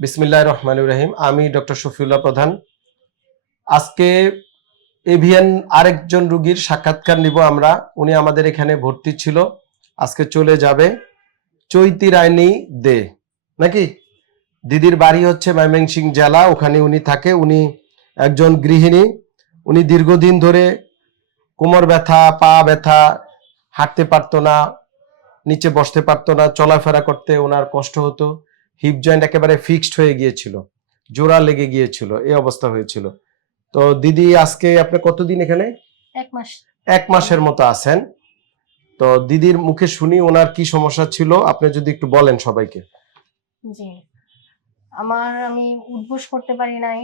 বিসমিল্লাহ রহমান রহিম। আমি ডক্টর শফিউল্লাহ প্রধান। আজকে এভিয়ান আরেকজন রুগীর সাক্ষাৎকার নিব আমরা। উনি আমাদের এখানে ভর্তি ছিল। আজকে চলে যাবে চৈতি রায়নি দে। নাকি? দিদির বাড়ি হচ্ছে ময়মনসিং জেলা, ওখানে উনি থাকে। উনি একজন গৃহিণী। উনি দীর্ঘদিন ধরে কোমর ব্যথা, পা ব্যথা, হাঁটতে পারতো না, নিচে বসতে পারতো না, চলাফেরা করতে ওনার কষ্ট হতো। হিপ জয়েন্ট একেবারে ফিক্সড হয়ে গিয়েছিল জোড়া লেগে গিয়েছিল এই অবস্থা হয়েছিল। তো দিদি আজকে আপনি কতদিন এখানে? এক মাস। এক মাসের মতো আছেন। তো দিদির মুখে শুনি ওনার কি সমস্যা ছিল আপনি যদি একটু বলেন সবাইকে। জি। আমার আমি উঠবোস করতে পারি নাই।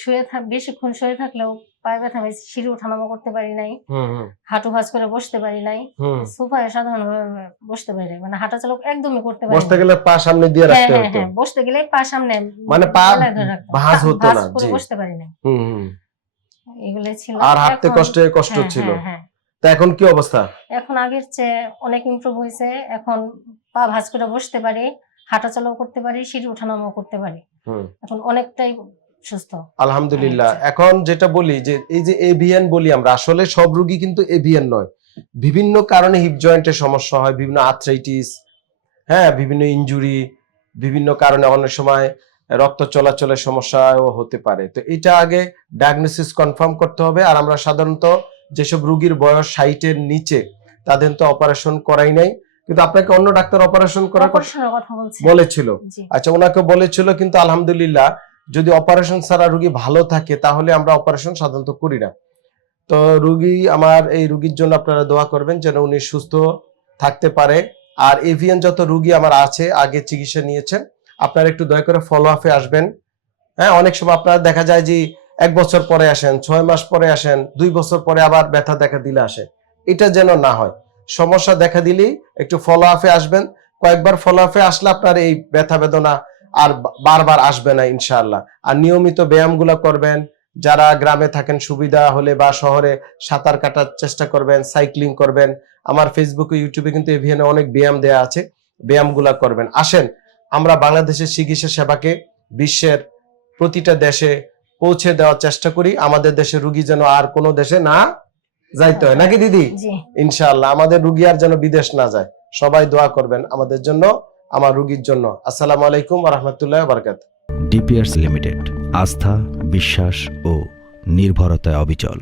শুয়ে থাক বেশিক্ষণ শুয়ে থাকলেও পায়ে ব্যথা আমি সিঁড়ি ওঠানামা করতে পারি নাই। হাঁটু ভাঁজ করে বসতে পারি নাই। সোফায় সাধারণভাবে বসতে পারি মানে হাঁটা চালক একদমই করতে পারি বসতে গেলে পা সামনে দিয়ে হ্যাঁ রাখতে হ্যাঁ হতো। হ্যাঁ বসতে গেলে পা সামনে মানে পা। ভাঁজ হতো না, জি। বসতে পারি নাই। এগুলো ছিল। আর হাঁটতে কষ্টে কষ্ট হ্যাঁ, ছিল। হ্যাঁ, হ্যাঁ। তা এখন কি অবস্থা? এখন আগের চেয়ে অনেক ইমপ্রুভ হয়েছে। এখন পা ভাঁজ করে বসতে পারি। হাঁটা চলাও করতে পারি সিঁড়ি ওঠানামাও করতে পারি। এখন অনেকটাই সুস্থ। আলহামদুলিল্লাহ। এখন যেটা বলি যে এই যে এভিয়ান বলি আমরা আসলে সব রোগী কিন্তু এভিয়ান নয়। বিভিন্ন কারণে হিপ জয়েন্টের সমস্যা হয় বিভিন্ন আর্থ্রাইটিস হ্যাঁ বিভিন্ন ইনজুরি বিভিন্ন কারণে অনেক সময় রক্ত চলাচলের সমস্যাও হতে পারে। তো এটা আগে ডায়াগনোসিস কনফার্ম করতে হবে। আর আমরা সাধারণত যেসব রোগীর বয়স ষাটের নিচে তাদের তো অপারেশন করাই নাই। কিন্তু আপনাকে অন্য ডাক্তার অপারেশন করার কথা বলেছিল। আচ্ছা ওনাকে বলেছিল কিন্তু আলহামদুলিল্লাহ যদি অপারেশন ছাড়া রুগী ভালো থাকে তাহলে আমরা অপারেশন সাধারণত করি না। তো রুগী আমার এই রুগীর জন্য আপনারা দোয়া করবেন যেন উনি সুস্থ থাকতে পারে। আর এভিয়ান যত রুগী আমার আছে আগে চিকিৎসা নিয়েছেন আপনারা একটু দয়া করে ফলো আপে আসবেন। হ্যাঁ অনেক সময় আপনারা দেখা যায় যে এক বছর পরে আসেন ছয় মাস পরে আসেন দুই বছর পরে আবার ব্যথা দেখা দিলে আসে। এটা যেন না হয়। সমস্যা দেখা দিলেই একটু ফলো আপে আসবেন। কয়েকবার ফলো আপে আসলে আপনার এই ব্যথা বেদনা আর বারবার আসবে না ইনশাআল্লাহ। আর নিয়মিত ব্যায়ামগুলো করবেন। যারা গ্রামে থাকেন, সুবিধা হলে বা শহরে সাঁতার কাটার চেষ্টা করবেন সাইক্লিং করবেন। আমার ফেসবুকে ইউটিউবে কিন্তু এভিএনে অনেক ব্যায়াম দেয়া আছে। ব্যায়ামগুলা করবেন। আসেন, আমরা বাংলাদেশের চিকিৎসা সেবাকে বিশ্বের প্রতিটা দেশে পৌঁছে দেওয়ার চেষ্টা করি। আমাদের দেশে রুগী যেন আর কোনো দেশে না যাইতে হয়। নাকি দিদি? ইনশাল্লাহ ইনশাআল্লাহ আমাদের রুগী আর যেন বিদেশ না যায়। সবাই দোয়া করবেন আমাদের জন্য আমার রুগীর জন্য। আসসালামু আলাইকুম রহমতুল্লাহ বরকাত ডিপিআরস লিমিটেড আস্থা বিশ্বাস ও নির্ভরতায় অবিচল।